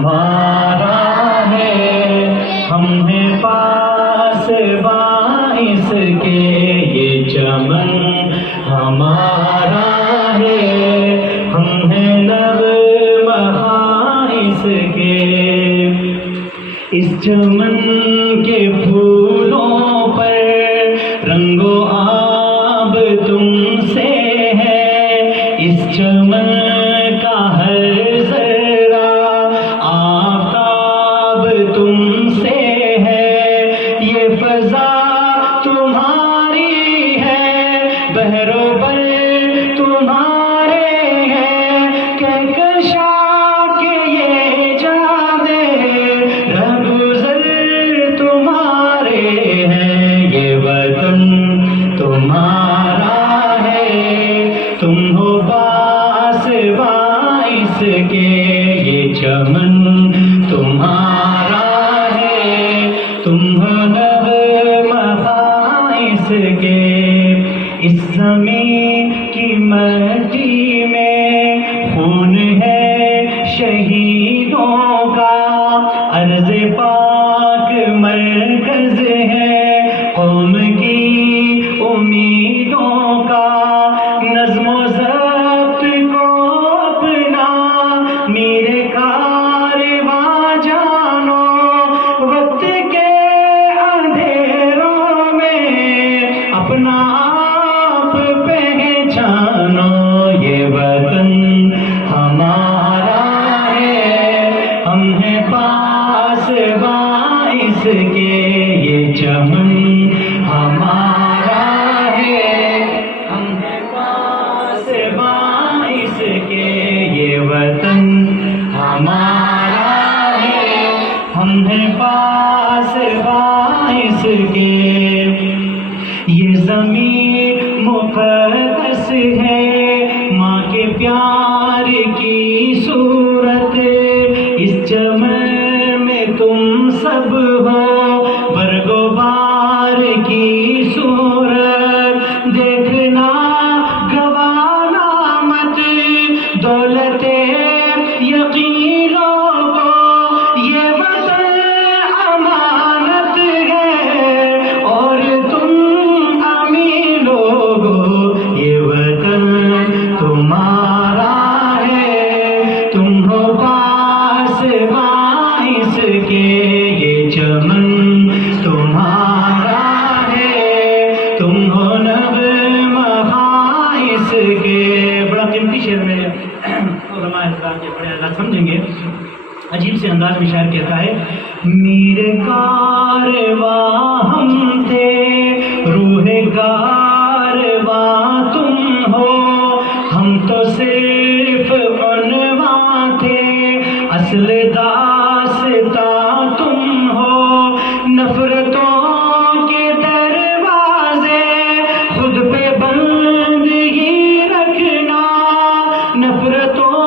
ہمارا ہے، ہم ہیں پاسباں اس کے، یہ چمن ہمارا ہے، ہم ہیں نغمہاں اس کے۔ اس چمن کے پھولوں پر رنگ و آب تم سے ہے، اس چمن کا ہر ذرہ آفتاب تم سے ہے، یہ فضا تمہاری ہے، بحر و بر تمہارے ہیں، کہکشاں کے یہ جادے رہگزر تمہارے ہیں، یہ وطن تمہارا ہے، تم ہو پاسباں اس کے، یہ چمن تمہارا ہے، تم ہو نغمہاں اس کے۔ اس زمین کی مٹی میں خون ہے شہیدوں کا، عرض پاک مرکز ہے قوم کی امیدوں کا، نظم و ضبط کو اپنا میرے کارواں جانو، وقت کے اندھیروں میں اپنا آپ پہچانو، یہ وطن ہمارا ہے، ہم ہیں پاسباں اس کے، یہ چمن ہمارا ہے، ہم ہیں پاسباں اس کے، یہ وطن ہمارا ہے، ہم ہیں پاسباں اس کے۔ یہ زمین مقدس ہے، ماں کے پیار کی صورت، اس چمن میں تم سب ہو برگ و بار کی صورت، دیکھنا گوانا مت دولت یقینوں کو، یہ وطن امانت ہے اور تم امین لوگو، یہ وطن تمہارا ہے، تم ہو پاسباں اس کے، یہ چمن تمہارا ہے، تم ہو نغمہاں اس کے۔ بڑا قیمتی شعر میں علماء حضرات کے بڑے اللہ سمجھیں گے، عجیب سے انداز میں شاعر کہتا ہے، میرے کارواں ہم تھے، روح کارواں تم ہو، ہم تو صرف عنواں تھے، اصل داستاں تم ہو، نفرتوں کے دروازے خود پہ بندگی رکھنا، نفرتوں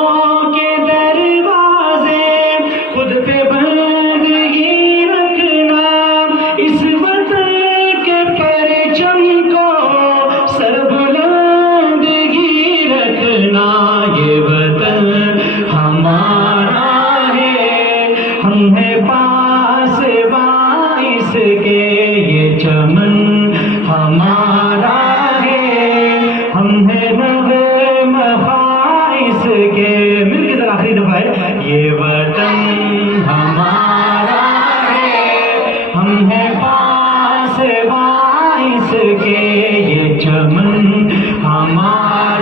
کے دروازے خود پہ بندگی رکھنا، اس وطن کے پرچم کو سر بلندگی رکھنا، یہ وطن ہمارا ہے، ہم ہیں پاسباں اس کے، یہ چمن ہمارا ہے، ہم ہیں نغمہاں اس کے۔ مل کے ذرا آخری دفعہ ہے، یہ وطن ہمارا ہے، ہم ہیں پاسباں اس کے، یہ چمن ہمارا